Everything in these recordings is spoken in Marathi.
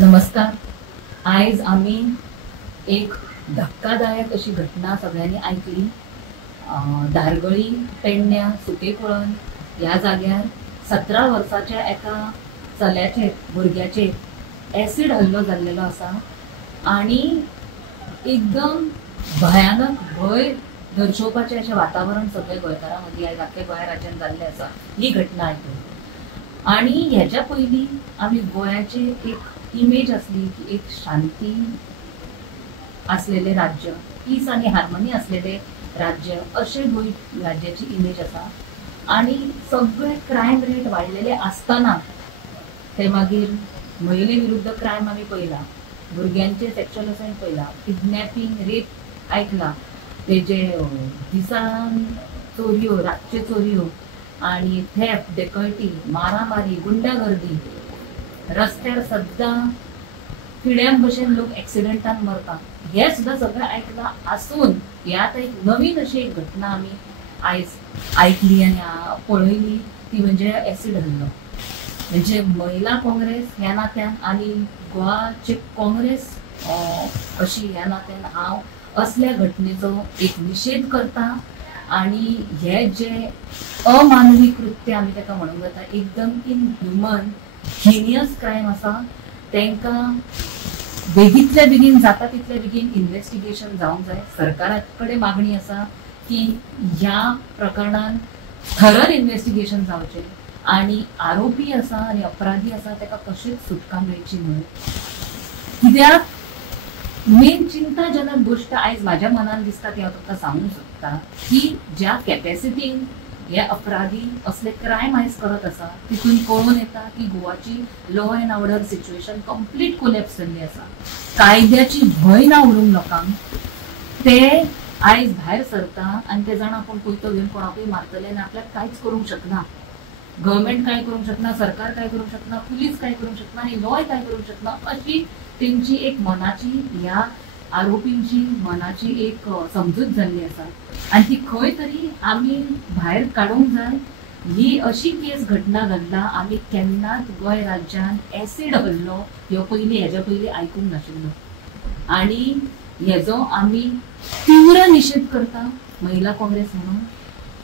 नमस्कार. आज आम्ही एक धक्कादायक अशी घटना सगळ्यांनी ऐकली. दारगळी पेडण्या सुकेकुळण या जाग्यार 17 वर्साच्या एका चल्याचेर भुरग्याचेर एसिड हल्लो जाल्लेलो आसा आणि एकदम भयानक भय दर्शोवपाचें अशें वातावरण सगळे गोंयकारां मदीं आयज आख्ख्या गोंय राज्यान जाल्लें आसा ही घटना आयकून. आणि ह्याच्या पयलीं आमी गोंयाचे एक इमेज असली की एक शांती असलेले राज्य, पीस आणि हार्मनी असलेले राज्य अशे गोंय राज्याची इमेज आसा. आणि सगळे क्रायम रेट वाडलेले असताना ते मागीर महिले विरुद्ध क्रायम आमी पळयला, भुरग्यांचे सेक्शुअल असेंट पळयला, किडनॅपिंग रेप आयकला, तेजे दिसान चोरयो रातचे चोरयो आणि थेफ्ट डेकॉयटी मारामारी गुंडागर्दी रस्त्यार सद्दां किड्यां भशेन लोक एक्सिडेंटान मरता हे सुद्धा सगळें आयकलां आसून ह्यात एक नवीन अशी एक घटना आमी आयज आयकली आनी पळयली ती म्हणजे एसिड हल्लो. म्हणजे महिला काँग्रेस ह्या नात्यान आनी गोवाचे काँग्रेस अशी ह्या नात्यान हांव असल्या घटनेचो एक निषेध करता. आणि हे जे अमानवी कृत्य आमी ताका म्हणूंक जाता, एकदम इनह्युमन हिनियस क्रायम आसा, तांकां बेगींतल्या बेगीन जाता तितले बेगीन इन्व्हेस्टिगेशन जावंक जाय. सरकारा कडेन मागणी आसा की ह्या प्रकरणान थरर इन्व्हेस्टिगेशन जावचें आणि आरोपी आसा आणि अपराधी आसा ताका कशीच सुटका मेळची न्हय. कित्याक मेन चिंताजनक गोष्ट आयज म्हाज्या मनान दिसता ती हांव तुमकां सांगूंक सोदता की ज्या कॅपॅसिटीन हे अपराधी असले क्रायम आयज करत आसा तितून कळून येता की गोवाची law and order situation complete collapse जाल्ली आसा. कायद्याची भंय ना उरूंक लोकांक. ते आयज भायर सरता आनी ते जाण आपूण पयतो घेवन कोणाकूय मारतले आनी आपल्याक कांयच करूंक शकना. गव्हर्मेंट काय करूंक शकना, सरकार काय करूंक शकना, पुलीस काय करूंक शकना आनी लॉय काय करूंक शकना अशी तेंची एक मनाची ह्या आरोपींची मनाची एक समजूत जाल्ली आसा. आनी ती खंय तरी आमी भायर काडूंक जाय. ही अशी केस घटना घडला आमी केन्नाच गोंय राज्यान एसिड हल्लो ह्यो पयलीं हेज्या पयलीं आयकूंक नाशिल्लो. आनी हेजो आमी तीव्र निशेध करता महिला काँग्रेस म्हणून.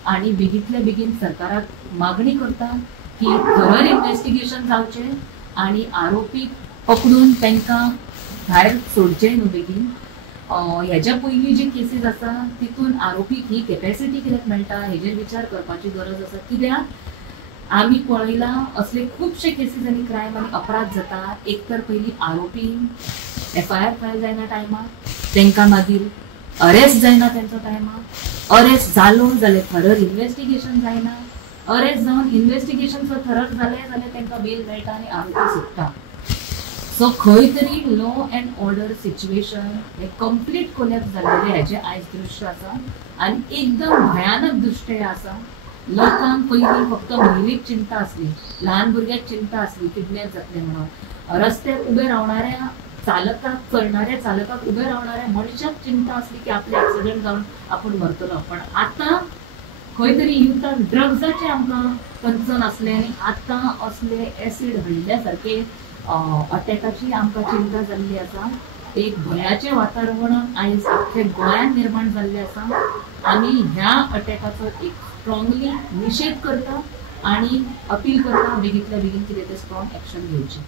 आणि बेगींतल्या बेगीन सरकाराक मागणी करता की थरर इन्व्हेस्टिगेशन जावचें आणि आरोपी पकडून तांकां भायर सोडचें न्हू बेगीन. हेज्या पयलीं जी केसीस आसा तितून आरोपीक ही कॅपॅसिटी कित्याक मेळटा हेजेर विचार करपाची गरज आसा. कित्याक आमी पळयलां असले खुबशे केसीस आनी क्रायम आनी अपराध जाता. एक तर पयलीं आरोपी FIR फायल जायना टायमार, तांकां मागीर अरेस्ट जायना तेंचो टायमार, अरेस्ट जालो जाल्यार थरर इन्व्हेस्टिगेशन जायना, अरेस्ट जावन इन्व्हेस्टिगेशन जर थरर जालें जाल्यार तांकां बेल मेळटा आनी आरोपी सुट्टा. सो खंय तरी लॉ अँड ऑर्डर सिच्युएशन हे कंप्लीट कोलॅप्स जाल्लेले हेजे आयज दृश्य आसा आनी एकदम भयानक दृश्य आसा. लोकांक पयलीं फक्त महिलेक चिंता आसली, ल्हान भुरग्याक चिंता आसली किडनॅप जातले म्हणून, रस्त्यार उबे रावणाऱ्या चालकाक चलणाऱ्या चालकाक उबे रावणाऱ्या मनशाक चिंता आसली की आपले एक्सिडेंट जावन आपूण मरतलो. पण आतां खंय तरी युथाक ड्रग्साचे आमकां कन्सर्न आसले आनी आतां असले एसिड हल्ल्या सारखे अटॅकाची आमकां चिंता जाल्ली आसा. एक भयाचें वातावरण आयज आख्ख्या गोंयांत निर्माण जाल्लें आसा. आमी ह्या अटॅकाचो एक स्ट्रॉंगली निशेध करता आणि अपील करता बेगींतल्या बेगीन कितें तें स्ट्रॉंग एक्शन घेवचें.